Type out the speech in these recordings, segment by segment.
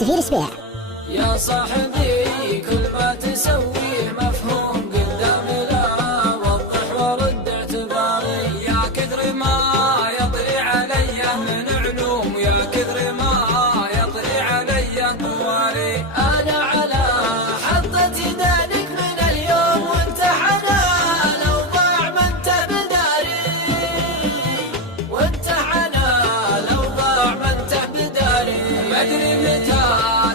سفير سبيع. يا صاحبي كل ما تسويه مفهوم قدامي، لا وضح ورد اعتباري. يا كثر ما يطري علي من علوم، يا كثر ما يطري علي طوالي. انا على حطة يدانك من اليوم وانت حنان، لو ضاع ما انت بداري، وانت حنان لو ضاع ما انت بداري. ما ادري متى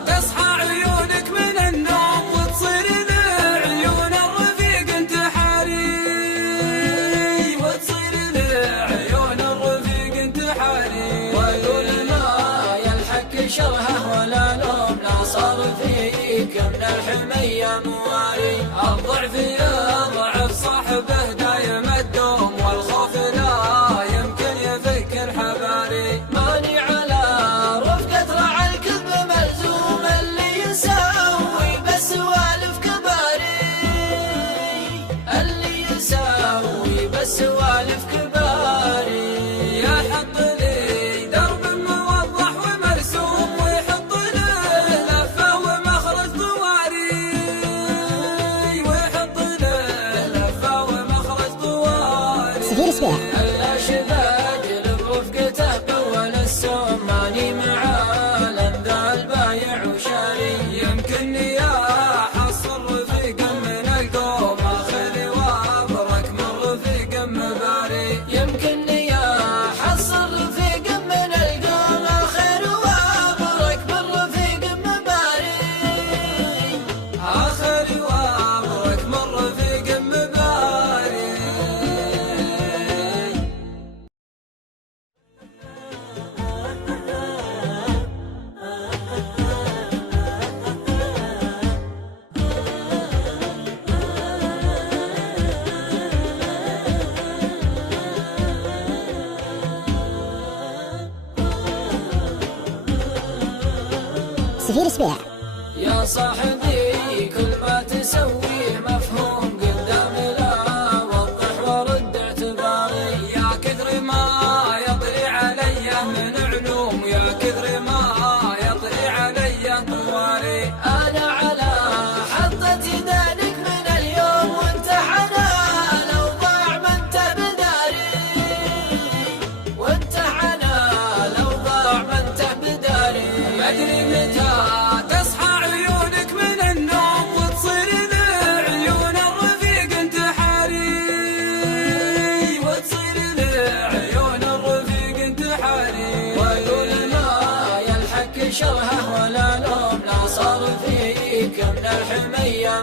تصحى عيونك من النوم وتصير لعيون الرفيق انتحاري، وتصير لعيون الرفيق انتحاري. واقول ما يلحق شرهه ولا لوم، لا صار فيك من الحمية مواري. الضعف يضعف صاحبه دايم الدوم، والخوف لا يمكن يفك الحباري. ماني على رفقة رعى الكذب ملزوم، اللي يساوي بس سوالف كباري، اللي يساوي بس سوالف كباري. يحط لي درب موضح ومرسوم، ويحط له لفة ومخرج طواري، ويحط له لفة ومخرج طواري. سفير سبيع. الاشباك برفقته بول السوم، ماني معاه لندى البايع وشاري. يمكنني احصل رفيق من القوم، اخذي وابرك من رفيق مباري. يمكنني احصل رفيق من القوم، اخذ وابرك من رفيق مباري، اخذ وابرك من رفيق مباري. سفير سبيع. يا صاحبي كل ما تسويه مفهوم قدامي، لا وضح ورد اعتباري. يا كثر ما يطري علي من علوم، يا كثر ما يطري علي طوالي. انا على حطة يدانك من اليوم وانت حنان، لو ضاع ما انت بداري، وانت حنان لو ضاع ما انت بداري. ما ادري متى تصحى عيونك من النوم وتصير لعيون الرفيق انتحاري، وتصير لعيون الرفيق انتحاري. واقول ما يلحق شرهه ولا لوم، لا صار فيك من الحمية